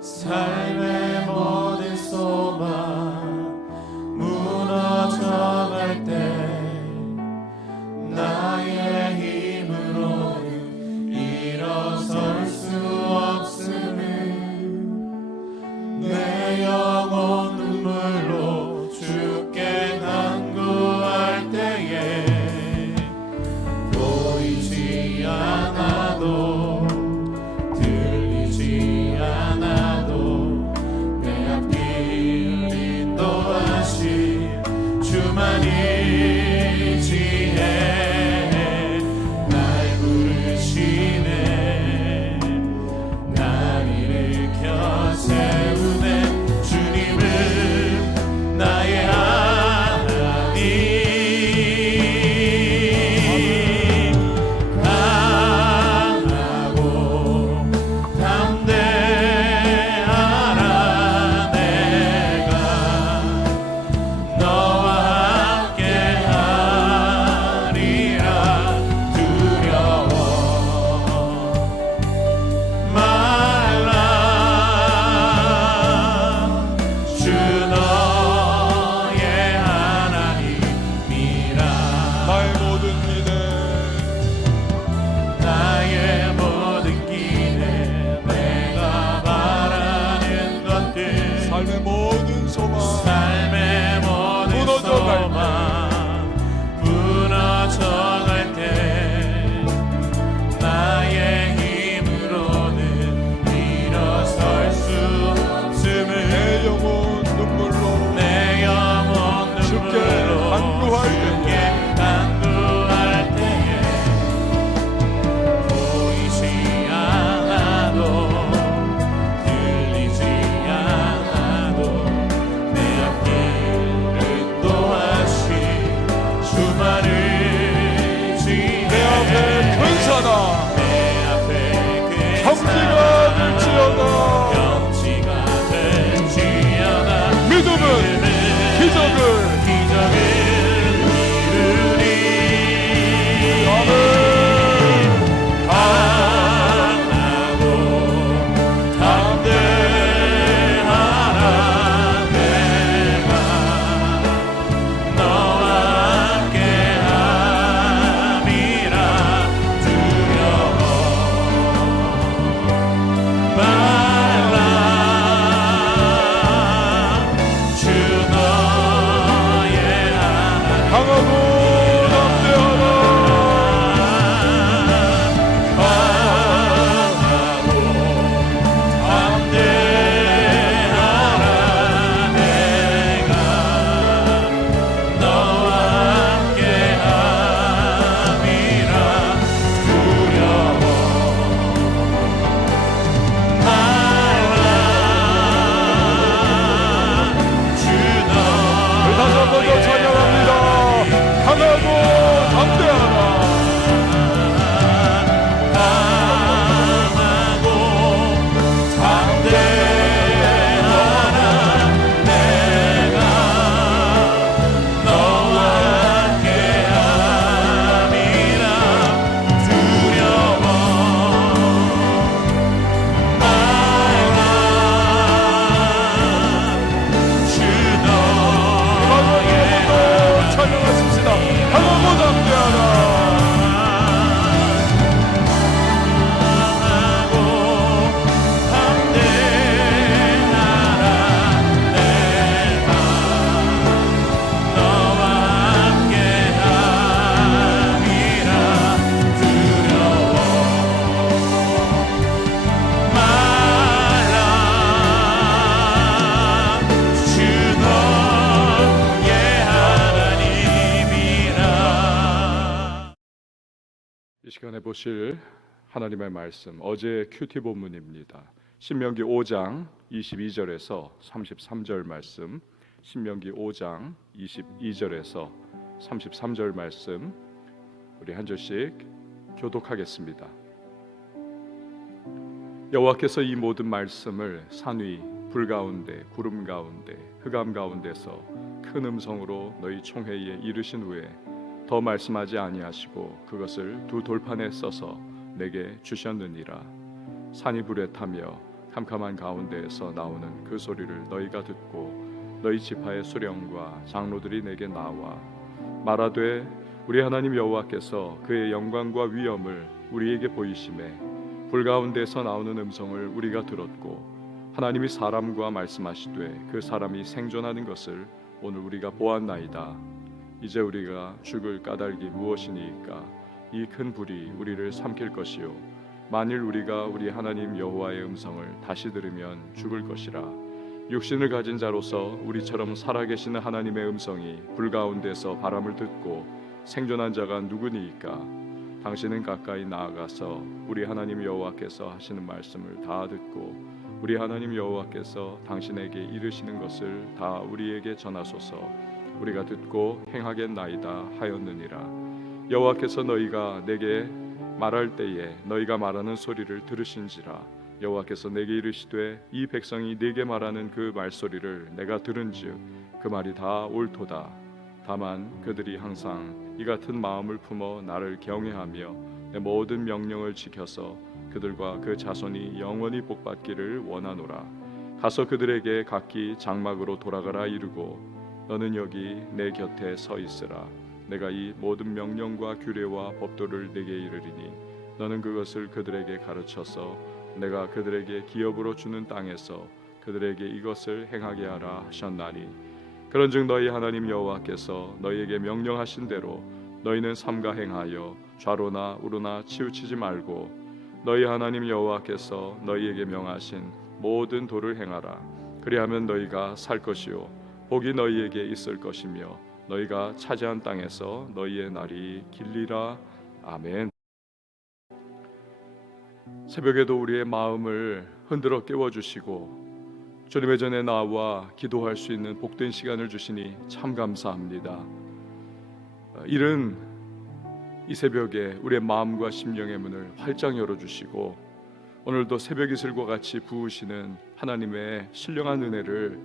삶의 모든 소망 무너져갈 때 나의 힘으로는 일어설 수 없음을 내 영혼 눈물로 주께 간구할 때에 보이지 않아도 들리지 않아도 내 앞길 인도하신 주만이 지혜 날 부르시네 날 일으켜 세우네 주님은 나의 하나님 강하고 담대하라 내가 너와 함께하리라 두려워 말라 주 너의 하나님이라 나의 모든 기대 나의 모든 기대 내가 바라는 것들 삶의 모든 소망 삶의 모든 무너져갈 소망 무너져갈 때 나의 힘으로는 일어설 수 없음을 내 영혼 눈물로 내 영혼 주께 눈물로 간구할 주께 간구할 때에 보이지 않아도 들리지 않아도 내 앞길을 인도하신 주만을 지내 내 앞에 큰 산아 내 앞에 그 평지가 될지어다 경치가 될지어다 믿음은 기적을 이루리 아멘 강하고 담대하라 내가 너와 함께함이라 두려워 말라 주 너의 강하고 담대하라 강하고 담대하라 내가 너와 함께함이라 두려워 말라 주 다시 한 번 더 찬양합니다 강하고 담대하라 강하고 담대하라 내가 너와 함께함이라 두려워 말라 주 너의 찬양하십시다 강하고 담대하라 강하고 담대하라 내가 너와 함께함이라 두려워 말라 주 너의 하나님이라. 이 시간에 보실 하나님의 말씀 어제 큐티 본문입니다. 신명기 5장 22절에서 33절 말씀 신명기 5장 22절에서 33절 말씀 우리 한 절씩 교독하겠습니다. 여호와께서 이 모든 말씀을 산 위, 불 가운데, 구름 가운데, 흑암 가운데서 큰 음성으로 너희 총회에 이르신 후에 더 말씀하지 아니하시고 그것을 두 돌판에 써서 내게 주셨느니라. 산이 불에 타며 캄캄한 가운데에서 나오는 그 소리를 너희가 듣고 너희 지파의 수령과 장로들이 내게 나와 말하되 우리 하나님 여호와께서 그의 영광과 위엄을 우리에게 보이심에 불 가운데서 나오는 음성을 우리가 들었고 하나님이 사람과 말씀하시되 그 사람이 생존하는 것을 오늘 우리가 보았나이다. 이제 우리가 죽을 까닭이 무엇이니까? 이 큰 불이 우리를 삼킬 것이요 만일 우리가 우리 하나님 여호와의 음성을 다시 들으면 죽을 것이라. 육신을 가진 자로서 우리처럼 살아계시는 하나님의 음성이 불 가운데서 바람을 듣고 생존한 자가 누구니까? 당신은 가까이 나아가서 우리 하나님 여호와께서 하시는 말씀을 다 듣고 우리 하나님 여호와께서 당신에게 이르시는 것을 다 우리에게 전하소서. 우리가 듣고 행하겠나이다 하였느니라. 여호와께서 너희가 내게 말할 때에 너희가 말하는 소리를 들으신지라. 여호와께서 내게 이르시되 이 백성이 네게 말하는 그 말소리를 내가 들은즉 그 말이 다 옳도다. 다만 그들이 항상 이 같은 마음을 품어 나를 경외하며 내 모든 명령을 지켜서 그들과 그 자손이 영원히 복받기를 원하노라. 가서 그들에게 각기 장막으로 돌아가라 이르고 너는 여기 내 곁에 서 있으라. 내가 이 모든 명령과 규례와 법도를 내게 이르리니 너는 그것을 그들에게 가르쳐서 내가 그들에게 기업으로 주는 땅에서 그들에게 이것을 행하게 하라 하셨나니 그런즉 너희 하나님 여호와께서 너희에게 명령하신 대로 너희는 삼가 행하여 좌로나 우로나 치우치지 말고 너희 하나님 여호와께서 너희에게 명하신 모든 도를 행하라. 그리하면 너희가 살 것이요 복이 너희에게 있을 것이며 너희가 차지한 땅에서 너희의 날이 길리라. 아멘. 새벽에도 우리의 마음을 흔들어 깨워주시고 주님의 전에 나와 기도할 수 있는 복된 시간을 주시니 참 감사합니다. 이른 이 새벽에 우리의 마음과 심령의 문을 활짝 열어주시고 오늘도 새벽 이슬과 같이 부으시는 하나님의 신령한 은혜를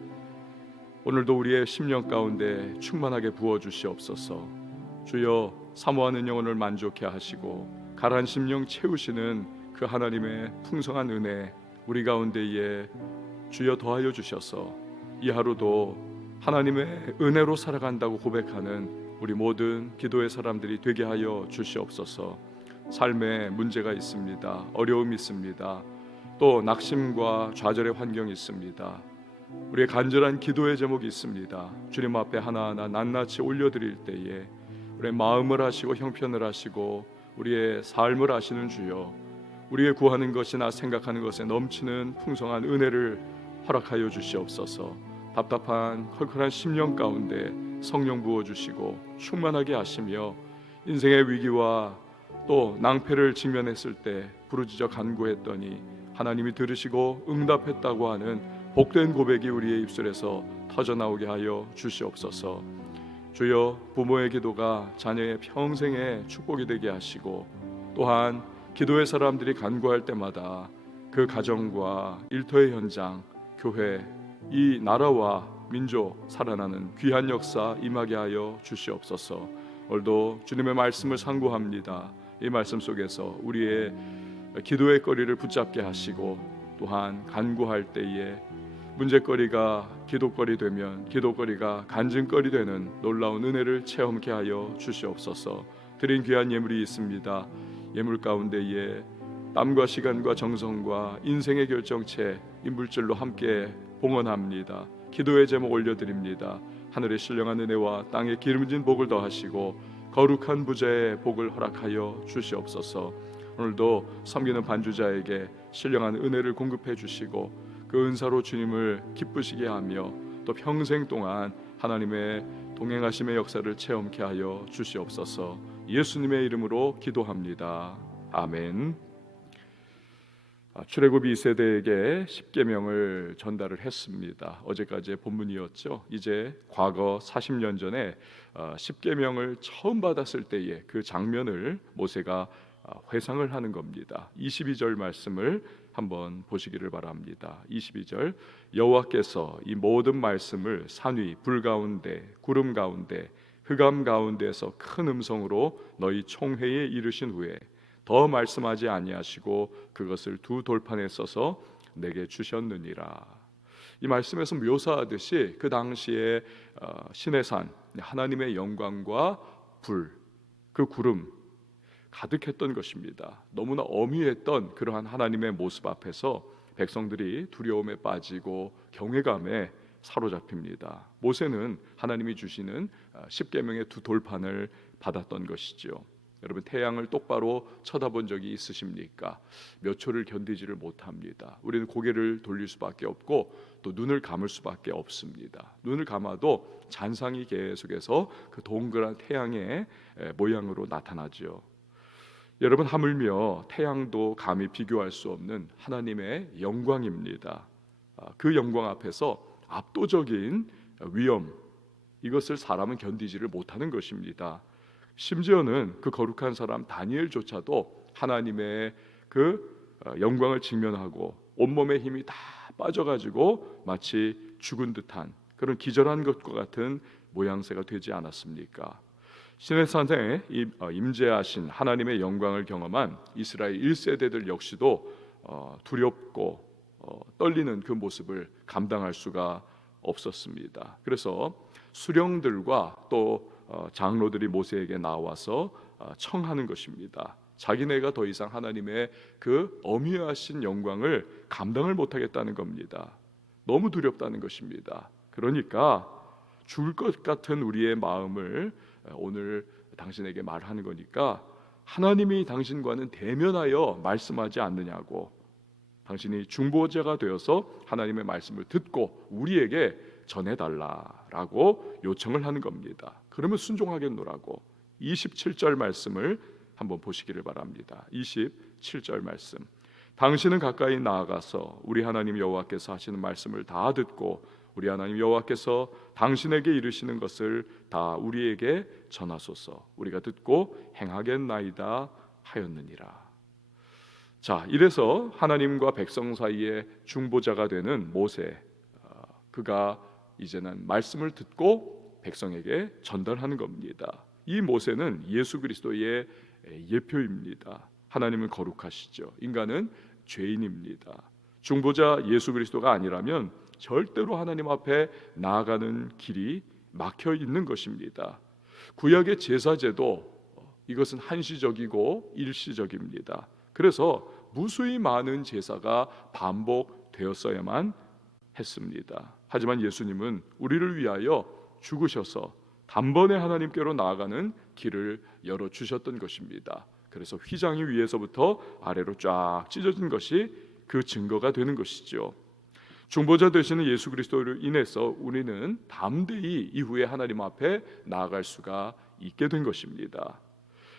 오늘도 우리의 심령 가운데 충만하게 부어주시옵소서. 주여 사모하는 영혼을 만족해 하시고 가라앉은 심령 채우시는 그 하나님의 풍성한 은혜 우리 가운데에 주여 더하여 주셔서 이 하루도 하나님의 은혜로 살아간다고 고백하는 우리 모든 기도의 사람들이 되게 하여 주시옵소서. 삶에 문제가 있습니다. 어려움이 있습니다. 또 낙심과 좌절의 환경이 있습니다. 우리의 간절한 기도의 제목이 있습니다. 주님 앞에 하나하나 낱낱이 올려드릴 때에 우리의 마음을 하시고 형편을 하시고 우리의 삶을 아시는 주여 우리의 구하는 것이나 생각하는 것에 넘치는 풍성한 은혜를 허락하여 주시옵소서. 답답한 컬컬한 심령 가운데 성령 부어주시고 충만하게 하시며 인생의 위기와 또 낭패를 직면했을 때 부르짖어 간구했더니 하나님이 들으시고 응답했다고 하는 복된 고백이 우리의 입술에서 터져나오게 하여 주시옵소서. 주여 부모의 기도가 자녀의 평생의 축복이 되게 하시고 또한 기도의 사람들이 간구할 때마다 그 가정과 일터의 현장, 교회, 이 나라와 민족 살아나는 귀한 역사 임하게 하여 주시옵소서. 오늘도 주님의 말씀을 상고합니다. 이 말씀 속에서 우리의 기도의 거리를 붙잡게 하시고 또한 간구할 때에 문제거리가 기도거리 되면 기도거리가 간증거리 되는 놀라운 은혜를 체험케 하여 주시옵소서. 드린 귀한 예물이 있습니다. 예물 가운데에 땀과 시간과 정성과 인생의 결정체 인물질로 함께 봉헌합니다. 기도의 제목 올려드립니다. 하늘의 신령한 은혜와 땅의 기름진 복을 더하시고 거룩한 부자의 복을 허락하여 주시옵소서. 오늘도 섬기는 반주자에게 신령한 은혜를 공급해 주시고 그 은사로 주님을 기쁘시게 하며 또 평생 동안 하나님의 동행하심의 역사를 체험케 하여 주시옵소서. 예수님의 이름으로 기도합니다. 아멘. 출애굽 2세대에게 십계명을 전달을 했습니다. 어제까지의 본문이었죠. 이제 과거 40년 전에 십계명을 처음 받았을 때의 그 장면을 모세가 회상을 하는 겁니다. 22절 말씀을 한번 보시기를 바랍니다. 22절 여호와께서 이 모든 말씀을 산 위, 불 가운데, 구름 가운데, 흑암 가운데에서 큰 음성으로 너희 총회에 이르신 후에 더 말씀하지 아니하시고 그것을 두 돌판에 써서 내게 주셨느니라. 이 말씀에서 묘사하듯이 그 당시에 시내산 하나님의 영광과 불, 그 구름 가득했던 것입니다. 너무나 엄위했던 그러한 하나님의 모습 앞에서 백성들이 두려움에 빠지고 경외감에 사로잡힙니다. 모세는 하나님이 주시는 십계명의 두 돌판을 받았던 것이지요. 여러분, 태양을 똑바로 쳐다본 적이 있으십니까? 몇 초를 견디지를 못합니다. 우리는 고개를 돌릴 수밖에 없고 또 눈을 감을 수밖에 없습니다. 눈을 감아도 잔상이 계속해서 그 동그란 태양의 모양으로 나타나죠. 여러분, 하물며 태양도 감히 비교할 수 없는 하나님의 영광입니다. 그 영광 앞에서 압도적인 위엄, 이것을 사람은 견디지를 못하는 것입니다. 심지어는 그 거룩한 사람 다니엘조차도 하나님의 그 영광을 직면하고 온몸의 힘이 다 빠져가지고 마치 죽은 듯한 그런 기절한 것과 같은 모양새가 되지 않았습니까? 시내산에 임재하신 하나님의 영광을 경험한 이스라엘 1세대들 역시도 두렵고 떨리는 그 모습을 감당할 수가 없었습니다. 그래서 수령들과 또 장로들이 모세에게 나와서 청하는 것입니다. 자기네가 더 이상 하나님의 그 어미하신 영광을 감당을 못하겠다는 겁니다. 너무 두렵다는 것입니다. 그러니까 죽을 것 같은 우리의 마음을 오늘 당신에게 말하는 거니까 하나님이 당신과는 대면하여 말씀하지 않느냐고, 당신이 중보자가 되어서 하나님의 말씀을 듣고 우리에게 전해달라라고 요청을 하는 겁니다. 그러면 순종하겠노라고. 27절 말씀을 한번 보시기를 바랍니다. 27절 말씀. 당신은 가까이 나아가서 우리 하나님 여호와께서 하시는 말씀을 다 듣고 우리 하나님 여호와께서 당신에게 이르시는 것을 다 우리에게 전하소서. 우리가 듣고 행하겠나이다 하였느니라. 자, 이래서 하나님과 백성 사이에 중보자가 되는 모세, 그가 이제는 말씀을 듣고 백성에게 전달하는 겁니다. 이 모세는 예수 그리스도의 예표입니다. 하나님은 거룩하시죠. 인간은 죄인입니다. 중보자 예수 그리스도가 아니라면 절대로 하나님 앞에 나아가는 길이 막혀 있는 것입니다. 구약의 제사제도 이것은 한시적이고 일시적입니다. 그래서 무수히 많은 제사가 반복되었어야만 했습니다. 하지만 예수님은 우리를 위하여 죽으셔서 단번에 하나님께로 나아가는 길을 열어주셨던 것입니다. 그래서 휘장이 위에서부터 아래로 쫙 찢어진 것이 그 증거가 되는 것이죠. 중보자 되시는 예수 그리스도로 인해서 우리는 담대히 이후에 하나님 앞에 나아갈 수가 있게 된 것입니다.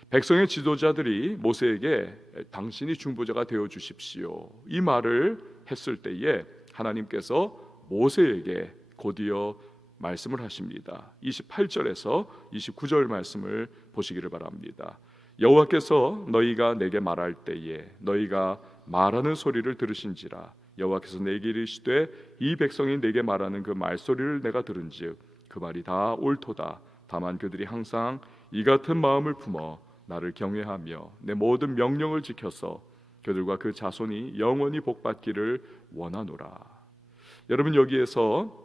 백성의 지도자들이 모세에게 당신이 중보자가 되어 주십시오, 이 말을 했을 때에 하나님께서 모세에게 곧이어 말씀을 하십니다. 28절에서 29절 말씀을 보시기를 바랍니다. 여호와께서 너희가 내게 말할 때에 너희가 말하는 소리를 들으신지라. 여호와께서 내게 이르시되 이 백성이 내게 말하는 그 말소리를 내가 들은즉 그 말이 다 옳도다. 다만 그들이 항상 이 같은 마음을 품어 나를 경외하며 내 모든 명령을 지켜서 그들과 그 자손이 영원히 복받기를 원하노라. 여러분, 여기에서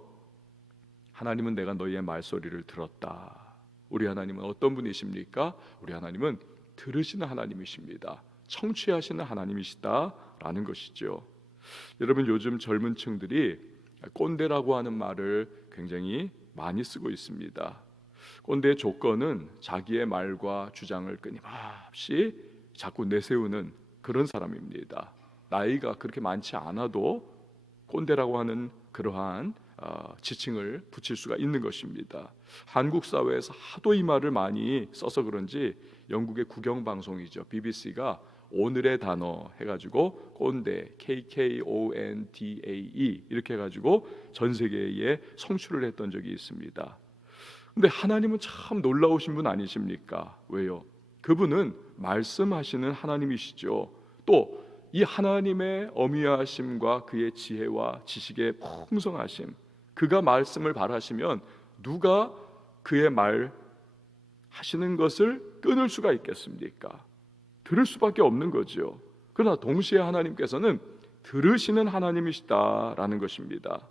하나님은 내가 너희의 말소리를 들었다. 우리 하나님은 어떤 분이십니까? 우리 하나님은 들으시는 하나님이십니다. 청취하시는 하나님이시다라는 것이죠. 여러분, 요즘 젊은 층들이 꼰대라고 하는 말을 굉장히 많이 쓰고 있습니다. 꼰대의 조건은 자기의 말과 주장을 끊임없이 자꾸 내세우는 그런 사람입니다. 나이가 그렇게 많지 않아도 꼰대라고 하는 그러한 지칭을 붙일 수가 있는 것입니다. 한국 사회에서 하도 이 말을 많이 써서 그런지 영국의 국영방송이죠, BBC가 오늘의 단어 해가지고 꼰대, KKONDAE 이렇게 해가지고 전 세계에 성출을 했던 적이 있습니다. 근데 하나님은 참 놀라우신 분 아니십니까? 왜요? 그분은 말씀하시는 하나님이시죠. 또 이 하나님의 어미하심과 그의 지혜와 지식의 풍성하심, 그가 말씀을 발하시면 누가 그의 말 하시는 것을 끊을 수가 있겠습니까? 들을 수밖에 없는 거죠. 그러나 동시에 하나님께서는 들으시는 하나님이시다라는 것입니다.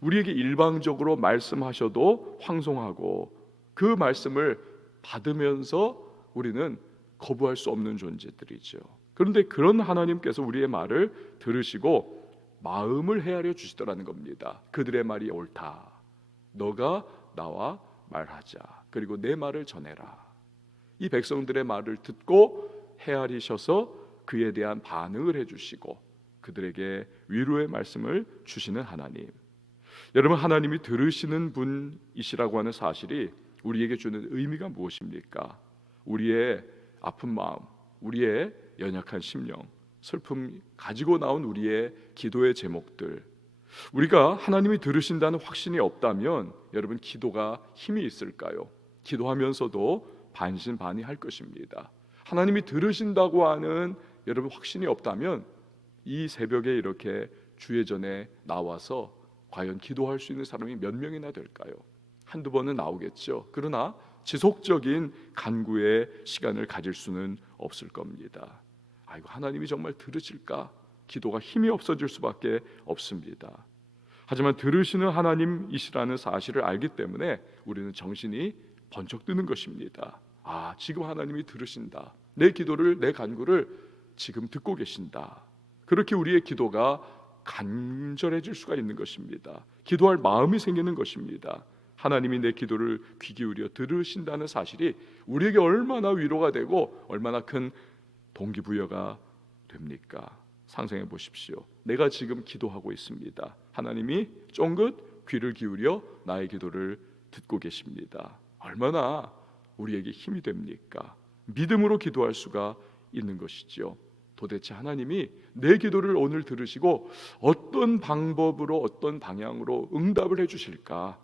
우리에게 일방적으로 말씀하셔도 황송하고 그 말씀을 받으면서 우리는 거부할 수 없는 존재들이죠. 그런데 그런 하나님께서 우리의 말을 들으시고 마음을 헤아려 주시더라는 겁니다. 그들의 말이 옳다. 너가 나와 말하자. 그리고 내 말을 전해라. 이 백성들의 말을 듣고 헤아리셔서 그에 대한 반응을 해주시고 그들에게 위로의 말씀을 주시는 하나님. 여러분, 하나님이 들으시는 분이시라고 하는 사실이 우리에게 주는 의미가 무엇입니까? 우리의 아픈 마음, 우리의 연약한 심령, 슬픔 가지고 나온 우리의 기도의 제목들, 우리가 하나님이 들으신다는 확신이 없다면 여러분, 기도가 힘이 있을까요? 기도하면서도 반신반의할 것입니다. 하나님이 들으신다고 하는 여러분 확신이 없다면 이 새벽에 이렇게 주의 전에 나와서 과연 기도할 수 있는 사람이 몇 명이나 될까요? 한두 번은 나오겠죠. 그러나 지속적인 간구의 시간을 가질 수는 없을 겁니다. 아이고, 하나님이 정말 들으실까? 기도가 힘이 없어질 수밖에 없습니다. 하지만 들으시는 하나님이시라는 사실을 알기 때문에 우리는 정신이 번쩍 뜨는 것입니다. 아, 지금 하나님이 들으신다. 내 기도를, 내 간구를 지금 듣고 계신다. 그렇게 우리의 기도가 간절해질 수가 있는 것입니다. 기도할 마음이 생기는 것입니다. 하나님이 내 기도를 귀 기울여 들으신다는 사실이 우리에게 얼마나 위로가 되고 얼마나 큰 동기부여가 됩니까? 상상해 보십시오. 내가 지금 기도하고 있습니다. 하나님이 쫑긋 귀를 기울여 나의 기도를 듣고 계십니다. 얼마나 우리에게 힘이 됩니까? 믿음으로 기도할 수가 있는 것이지요. 도대체 하나님이 내 기도를 오늘 들으시고 어떤 방법으로 어떤 방향으로 응답을 해주실까?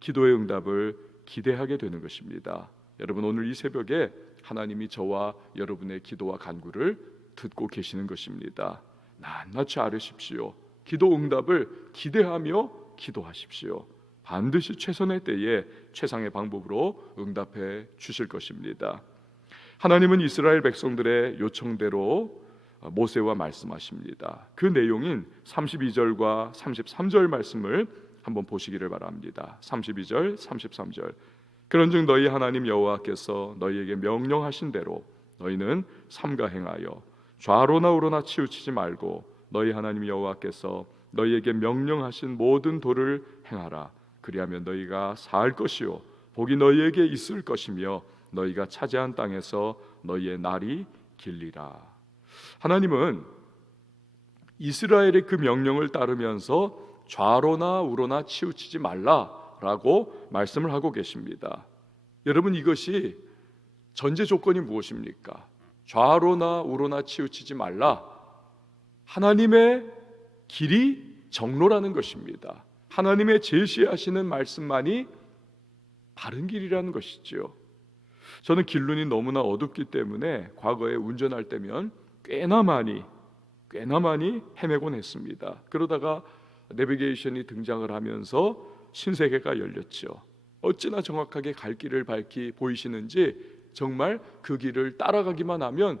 기도의 응답을 기대하게 되는 것입니다. 여러분, 오늘 이 새벽에 하나님이 저와 여러분의 기도와 간구를 듣고 계시는 것입니다. 낱낱이 알으십시오. 기도 응답을 기대하며 기도하십시오. 반드시 최선의 때에 최상의 방법으로 응답해 주실 것입니다. 하나님은 이스라엘 백성들의 요청대로 모세와 말씀하십니다. 그 내용인 32절과 33절 말씀을 한번 보시기를 바랍니다. 32절, 33절. 그런즉 너희 하나님 여호와께서 너희에게 명령하신 대로 너희는 삼가 행하여 좌로나 우로나 치우치지 말고 너희 하나님 여호와께서 너희에게 명령하신 모든 도를 행하라. 그리하면 너희가 살 것이요 복이 너희에게 있을 것이며 너희가 차지한 땅에서 너희의 날이 길리라. 하나님은 이스라엘의 그 명령을 따르면서 좌로나 우로나 치우치지 말라라고 말씀을 하고 계십니다. 여러분, 이것이 전제 조건이 무엇입니까? 좌로나 우로나 치우치지 말라. 하나님의 길이 정로라는 것입니다. 하나님의 제시하시는 말씀만이 바른 길이라는 것이죠. 저는 길눈이 너무나 어둡기 때문에 과거에 운전할 때면 꽤나 많이 헤매곤 했습니다. 그러다가 내비게이션이 등장을 하면서 신세계가 열렸죠. 어찌나 정확하게 갈 길을 밝히 보이시는지 정말 그 길을 따라가기만 하면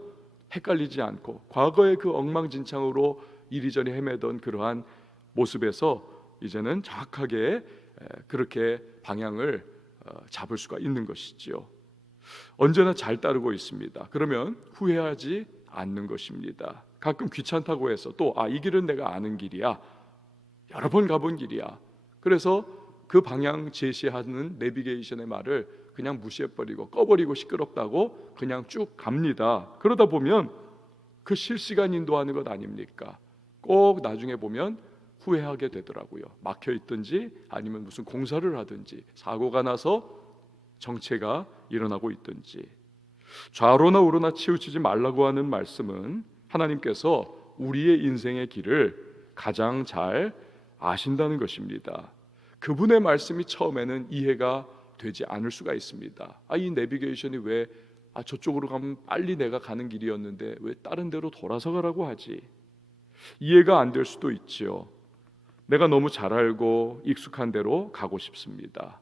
헷갈리지 않고 과거의 그 엉망진창으로 이리저리 헤매던 그러한 모습에서 이제는 정확하게 그렇게 방향을 잡을 수가 있는 것이지요. 언제나 잘 따르고 있습니다. 그러면 후회하지 않는 것입니다. 가끔 귀찮다고 해서 또 이 길은 내가 아는 길이야, 여러 번 가본 길이야, 그래서 그 방향 제시하는 내비게이션의 말을 그냥 무시해버리고 꺼버리고 시끄럽다고 그냥 쭉 갑니다. 그러다 보면 그 실시간 인도하는 것 아닙니까? 꼭 나중에 보면 후회하게 되더라고요. 막혀 있든지 아니면 무슨 공사를 하든지 사고가 나서 정체가 일어나고 있든지. 좌로나 우로나 치우치지 말라고 하는 말씀은 하나님께서 우리의 인생의 길을 가장 잘 아신다는 것입니다. 그분의 말씀이 처음에는 이해가 되지 않을 수가 있습니다. 이 내비게이션이 왜 저쪽으로 가면 빨리 내가 가는 길이었는데 왜 다른 데로 돌아서 가라고 하지? 이해가 안 될 수도 있지요. 내가 너무 잘 알고 익숙한 대로 가고 싶습니다.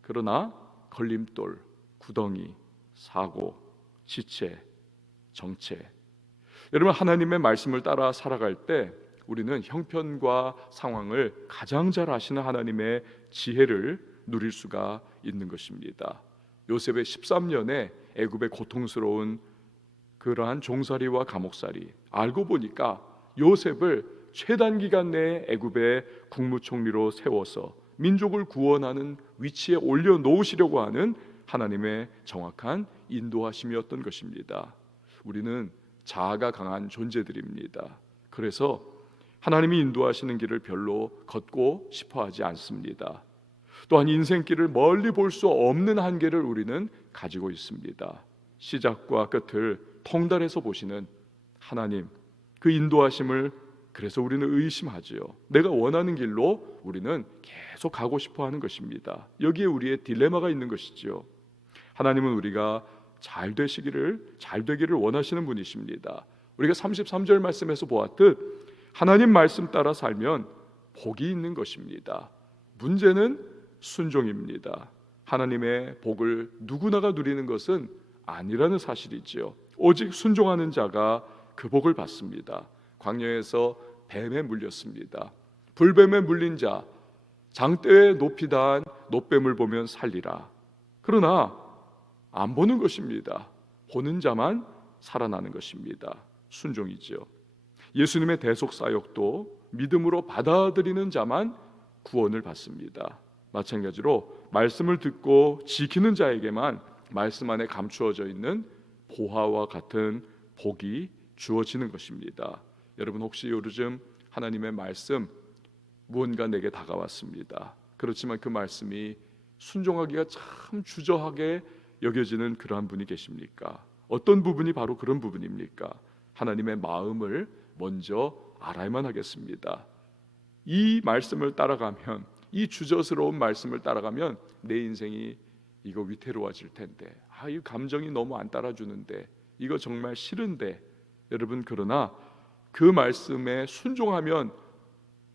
그러나 걸림돌, 구덩이, 사고, 지체, 정체, 여러분, 하나님의 말씀을 따라 살아갈 때 우리는 형편과 상황을 가장 잘 아시는 하나님의 지혜를 누릴 수가 있는 것입니다. 요셉의 13년의 애굽의 고통스러운 그러한 종살이와 감옥살이, 알고 보니까 요셉을 최단 기간 내에 애굽의 국무총리로 세워서 민족을 구원하는 위치에 올려놓으시려고 하는 하나님의 정확한 인도하심이었던 것입니다. 우리는 자아가 강한 존재들입니다. 그래서 하나님이 인도하시는 길을 별로 걷고 싶어하지 않습니다. 또한 인생길을 멀리 볼 수 없는 한계를 우리는 가지고 있습니다. 시작과 끝을 통달해서 보시는 하나님, 그 인도하심을 그래서 우리는 의심하지요. 내가 원하는 길로 우리는 계속 가고 싶어하는 것입니다. 여기에 우리의 딜레마가 있는 것이지요. 하나님은 우리가 잘 되기를 원하시는 분이십니다. 우리가 33절 말씀에서 보았듯 하나님 말씀 따라 살면 복이 있는 것입니다. 문제는 순종입니다. 하나님의 복을 누구나가 누리는 것은 아니라는 사실이지요. 오직 순종하는 자가 그 복을 받습니다. 광야에서 뱀에 물렸습니다. 불뱀에 물린 자, 장대에 높이 닿은 노뱀을 보면 살리라. 그러나 안 보는 것입니다. 보는 자만 살아나는 것입니다. 순종이지요. 예수님의 대속 사역도 믿음으로 받아들이는 자만 구원을 받습니다. 마찬가지로 말씀을 듣고 지키는 자에게만 말씀 안에 감추어져 있는 보화와 같은 복이 주어지는 것입니다. 여러분, 혹시 요즘 하나님의 말씀 무언가 내게 다가왔습니다. 그렇지만 그 말씀이 순종하기가 참 주저하게 여겨지는 그러한 분이 계십니까? 어떤 부분이 바로 그런 부분입니까? 하나님의 마음을 먼저 알아야만 하겠습니다. 이 말씀을 따라가면, 이 주저스러운 말씀을 따라가면 내 인생이 이거 위태로워질 텐데, 이 감정이 너무 안 따라주는데, 이거 정말 싫은데. 여러분, 그러나 그 말씀에 순종하면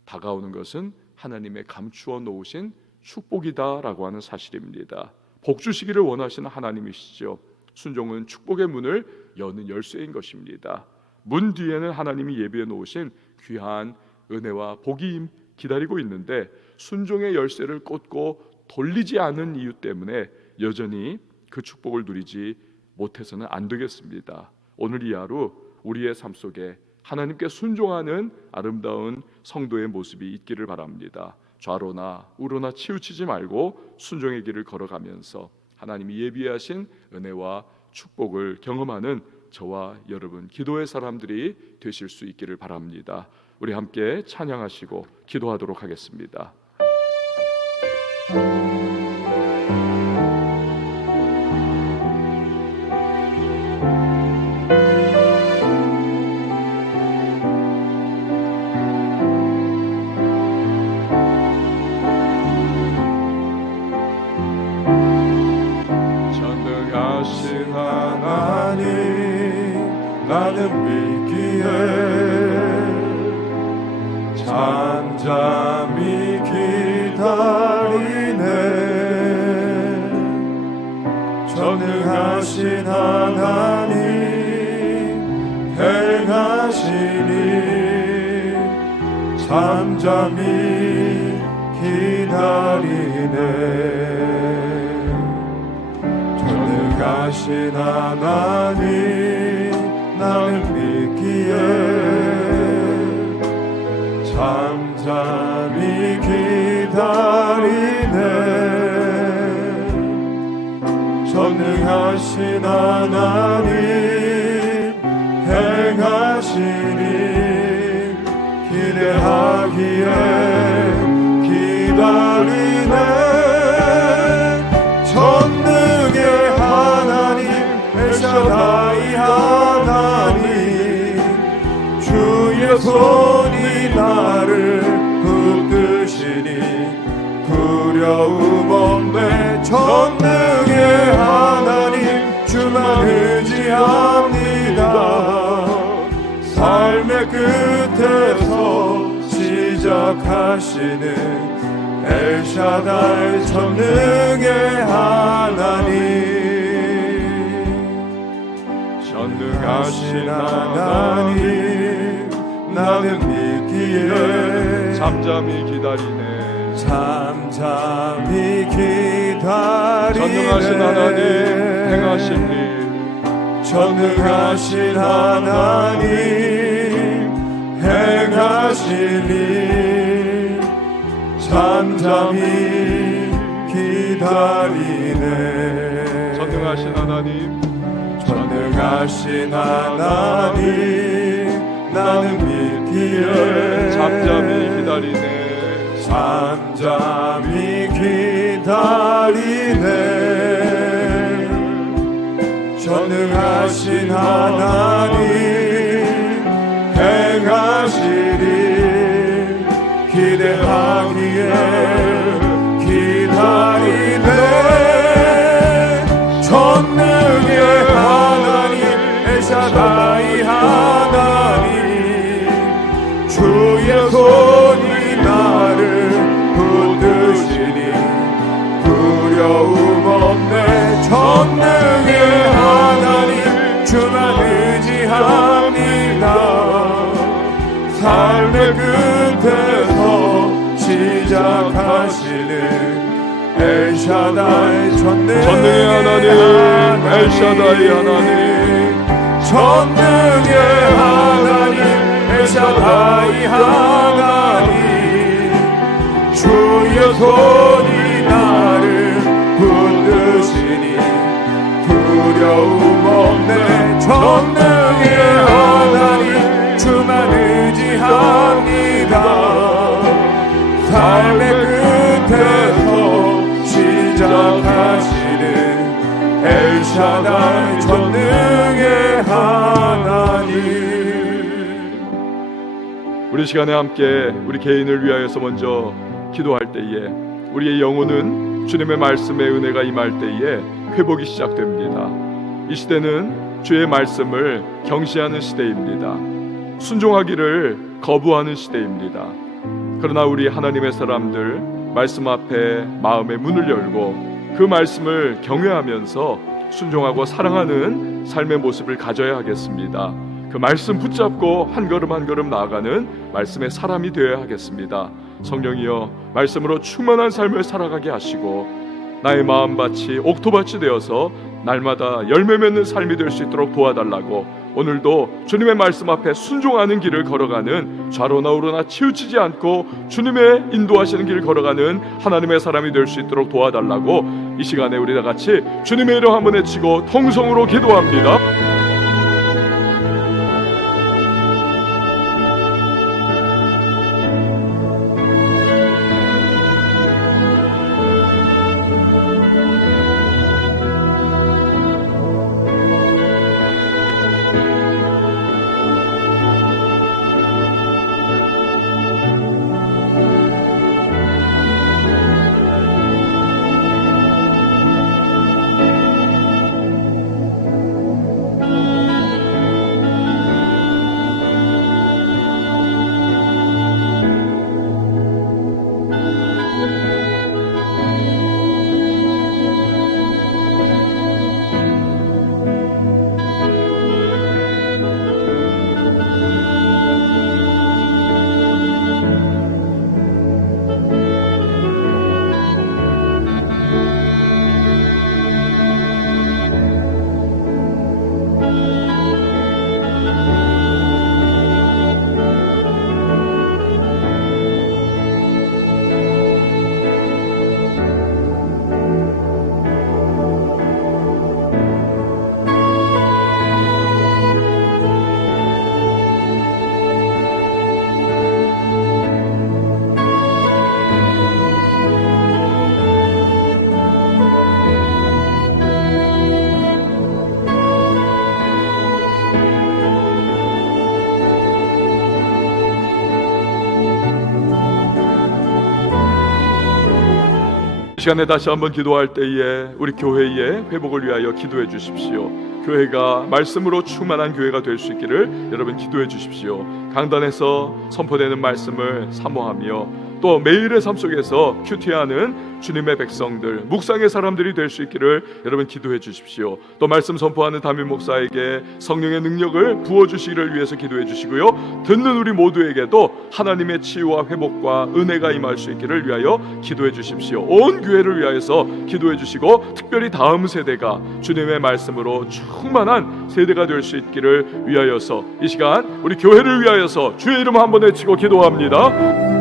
다가오는 것은 하나님의 감추어 놓으신 축복이다라고 하는 사실입니다. 복 주시기를 원하시는 하나님이시죠. 순종은 축복의 문을 여는 열쇠인 것입니다. 문 뒤에는 하나님이 예비해 놓으신 귀한 은혜와 복이 기다리고 있는데, 순종의 열쇠를 꽂고 돌리지 않은 이유 때문에 여전히 그 축복을 누리지 못해서는 안 되겠습니다. 오늘 이 하루 우리의 삶 속에 하나님께 순종하는 아름다운 성도의 모습이 있기를 바랍니다. 좌로나 우로나 치우치지 말고 순종의 길을 걸어가면서 하나님이 예비하신 은혜와 축복을 경험하는 저와 여러분, 기도의 사람들이 되실 수 있기를 바랍니다. 우리 함께 찬양하시고 기도하도록 하겠습니다. 전능하신 하나님, 나는 믿기에 잠잠히 기다리네. 전능하신 하나님, 행하시니 잠잠히 기다리네. 전능하신 하나님, 나는 믿기에 잠잠히 기다리네. 전능하신 하나님, 행하시니 기대하기에 기다리네. 전능의 하나님, 엘샤다이 하나님, 주의 손이 나를 붙드시니 두려움 없네. 전능의 하나님, 주만 의지합니다. 삶의 끝에서 시작하시는 엘샤다이 전능의 하나님. 전능하신 하나님 나는 믿기에 잠잠히 기다리네. 잠잠히 기다리네. 전능하신 하나님 행하실 일, 전능하신 하나님 행하실 일 잠잠히 기다리네. 전능하신 하나님, 전능하신 하나님 나는 믿기에 잠잠히 기다리네. 잠잠히 기다리네. 전능하신 하나님 행하시리 기대하기에 기다리네. 전능의 하나님 엘샤다이 하나님 주의 손이 나를 붙드시니 두려움 없네. 전능의 하나님 주만 의지합니다. 삶의 끝에서 시작하시는 엘샤다이 전능의 하나님, 엘샤다이 하나님, 전능의 하나님 엘샤다이 하나님 주의 손이 나를 붙드시니 두려움 없네. 전능의 하나님 주만 의지합니다. 삶의 끝에서 시작하시는 엘샤다이 전능의 하나님. 우리 시간에 함께 우리 개인을 위하여서 먼저 기도할 때에 우리의 영혼은 주님의 말씀의 은혜가 임할 때에 회복이 시작됩니다. 이 시대는 주의 말씀을 경시하는 시대입니다. 순종하기를 거부하는 시대입니다. 그러나 우리 하나님의 사람들 말씀 앞에 마음의 문을 열고 그 말씀을 경외하면서 순종하고 사랑하는 삶의 모습을 가져야 하겠습니다. 그 말씀 붙잡고 한 걸음 한 걸음 나아가는 말씀의 사람이 되어야 하겠습니다. 성령이여 말씀으로 충만한 삶을 살아가게 하시고 나의 마음밭이 옥토밭이 되어서 날마다 열매 맺는 삶이 될 수 있도록 도와달라고 오늘도 주님의 말씀 앞에 순종하는 길을 걸어가는 좌로나 우로나 치우치지 않고 주님의 인도하시는 길을 걸어가는 하나님의 사람이 될 수 있도록 도와달라고 이 시간에 우리 다 같이 주님의 이름 한번 외치고 통성으로 기도합니다. 시간에 다시 한번 기도할 때에 우리 교회의 회복을 위하여 기도해 주십시오. 교회가 말씀으로 충만한 교회가 될 수 있기를 여러분 기도해 주십시오. 강단에서 선포되는 말씀을 사모하며 또 매일의 삶 속에서 큐티하는 주님의 백성들, 묵상의 사람들이 될 수 있기를 여러분 기도해 주십시오. 또 말씀 선포하는 담임 목사에게 성령의 능력을 부어주시기를 위해서 기도해 주시고요, 듣는 우리 모두에게도 하나님의 치유와 회복과 은혜가 임할 수 있기를 위하여 기도해 주십시오. 온 교회를 위하여서 기도해 주시고, 특별히 다음 세대가 주님의 말씀으로 충만한 세대가 될 수 있기를 위하여서 이 시간 우리 교회를 위하여서 주의 이름 한번 외치고 기도합니다.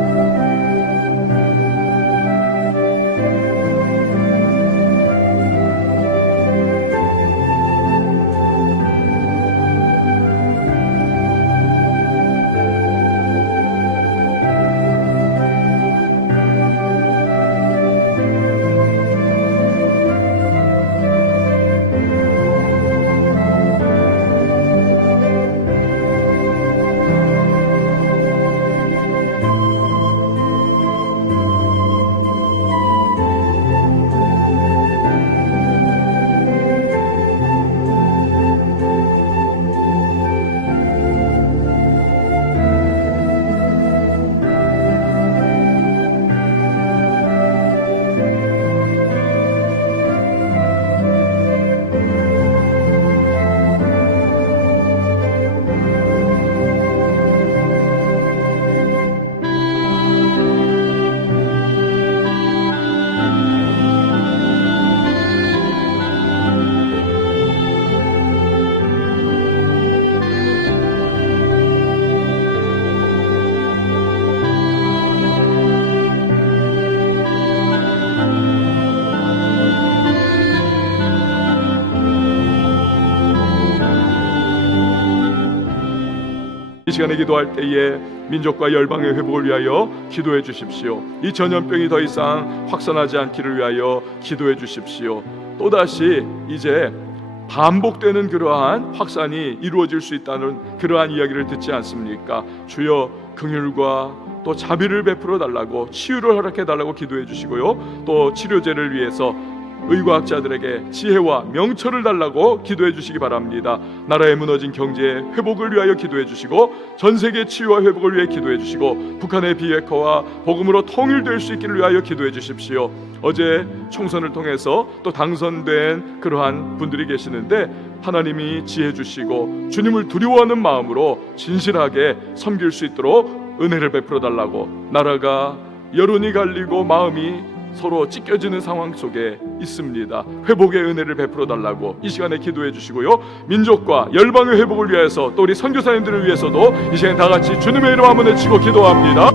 이 시간에 기도할 때에 민족과 열방의 회복을 위하여 기도해 주십시오. 이 전염병이 더 이상 확산하지 않기를 위하여 기도해 주십시오. 또다시 이제 반복되는 그러한 확산이 이루어질 수 있다는 그러한 이야기를 듣지 않습니까? 주여 긍휼과 또 자비를 베풀어 달라고, 치유를 허락해 달라고 기도해 주시고요, 또 치료제를 위해서 의과학자들에게 지혜와 명철을 달라고 기도해 주시기 바랍니다. 나라의 무너진 경제의 회복을 위하여 기도해 주시고, 전 세계 치유와 회복을 위해 기도해 주시고, 북한의 비핵화와 복음으로 통일될 수 있기를 위하여 기도해 주십시오. 어제 총선을 통해서 또 당선된 그러한 분들이 계시는데, 하나님이 지혜 주시고 주님을 두려워하는 마음으로 진실하게 섬길 수 있도록 은혜를 베풀어 달라고, 나라가 여론이 갈리고 마음이 서로 찢겨지는 상황 속에 있습니다. 회복의 은혜를 베풀어 달라고 이 시간에 기도해 주시고요, 민족과 열방의 회복을 위해서 또 우리 선교사님들을 위해서도 이 시간에 다 같이 주님의 이름 한번 외치고 기도합니다.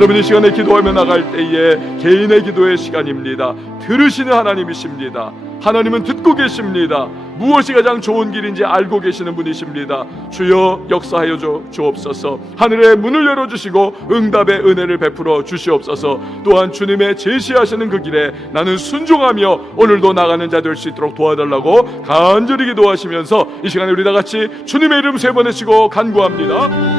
여러분, 이 시간에 기도하며 나갈 때에 개인의 기도의 시간입니다. 들으시는 하나님이십니다. 하나님은 듣고 계십니다. 무엇이 가장 좋은 길인지 알고 계시는 분이십니다. 주여 역사하여 주옵소서. 하늘의 문을 열어주시고 응답의 은혜를 베풀어 주시옵소서. 또한 주님의 제시하시는 그 길에 나는 순종하며 오늘도 나가는 자 될 수 있도록 도와달라고 간절히 기도하시면서 이 시간에 우리 다 같이 주님의 이름 세 번 외치고 간구합니다.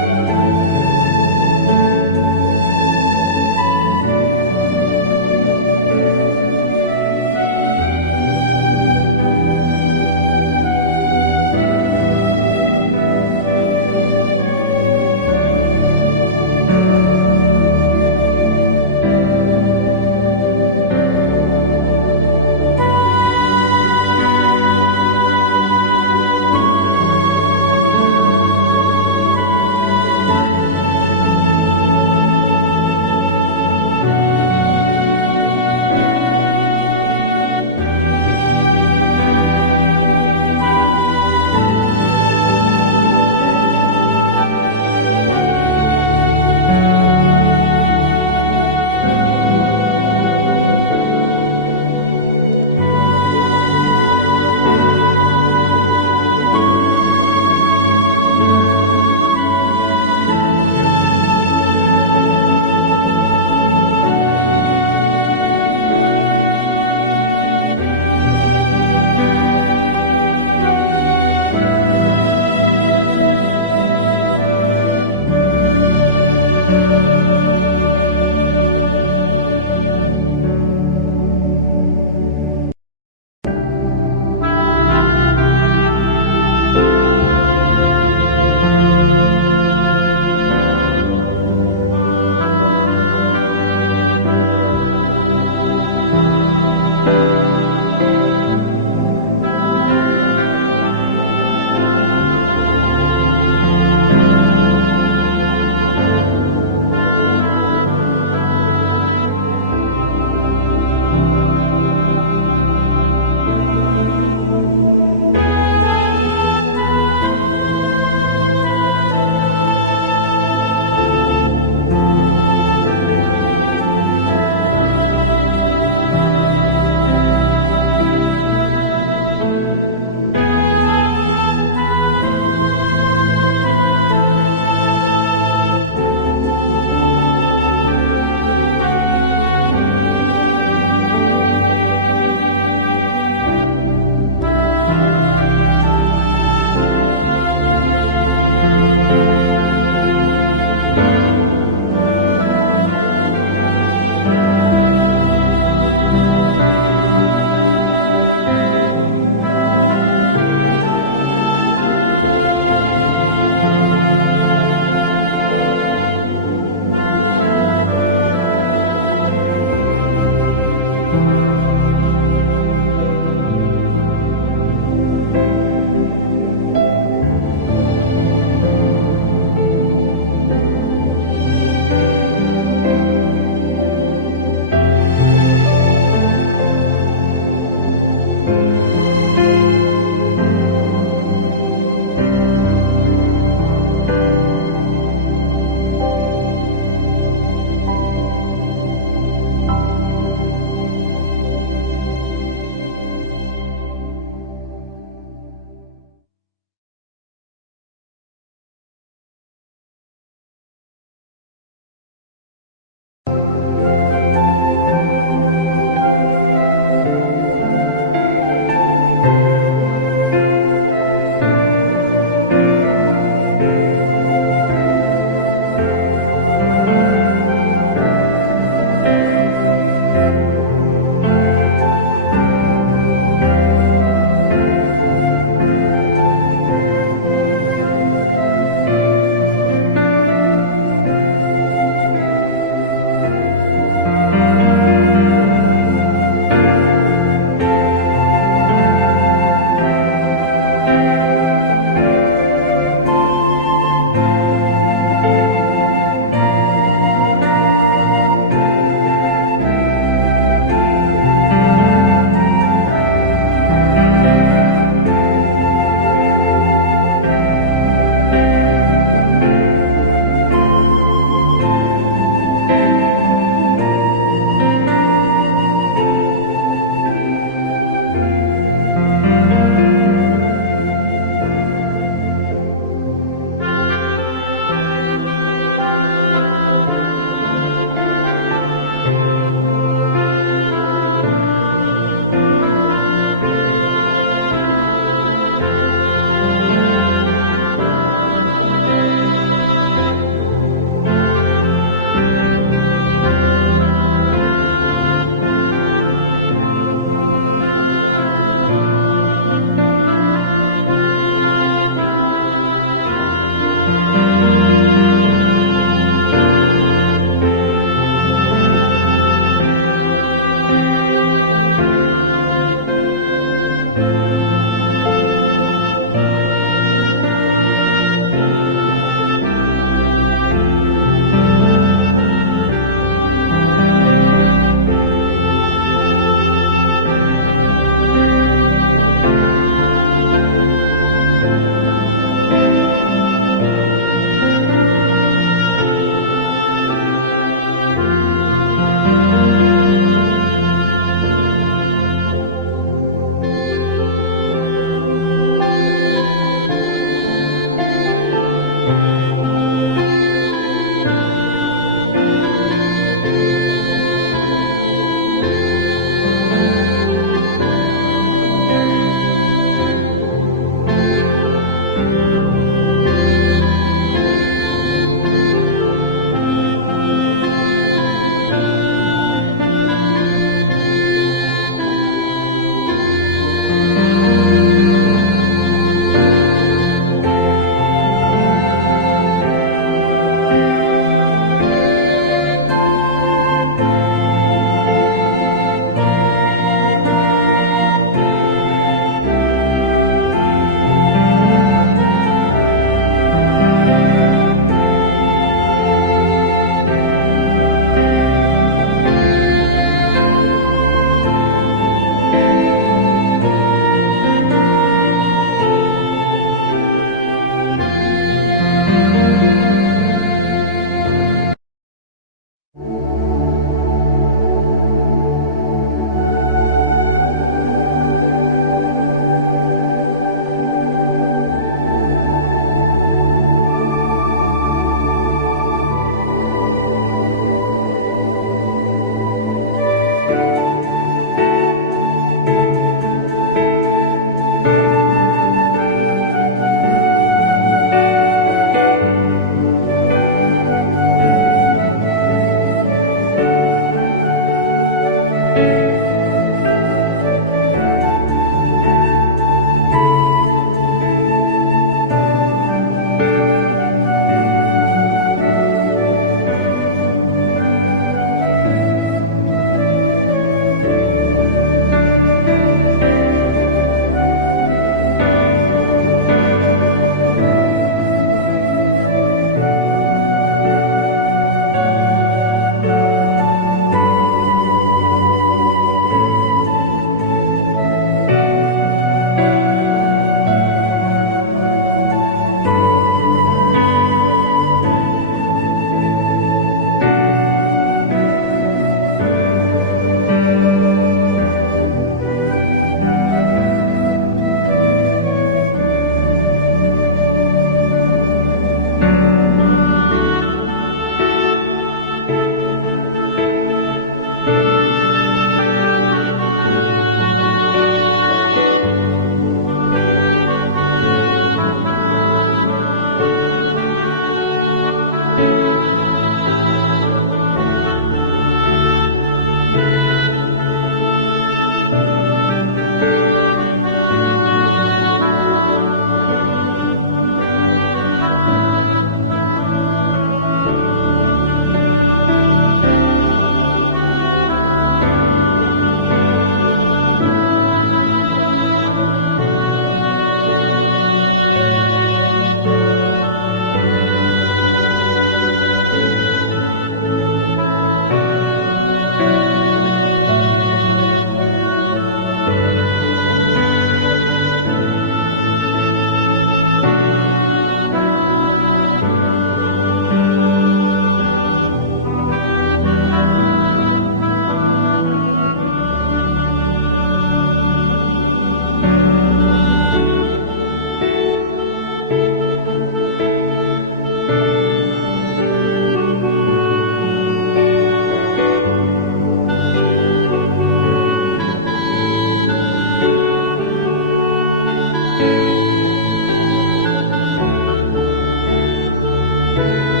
주님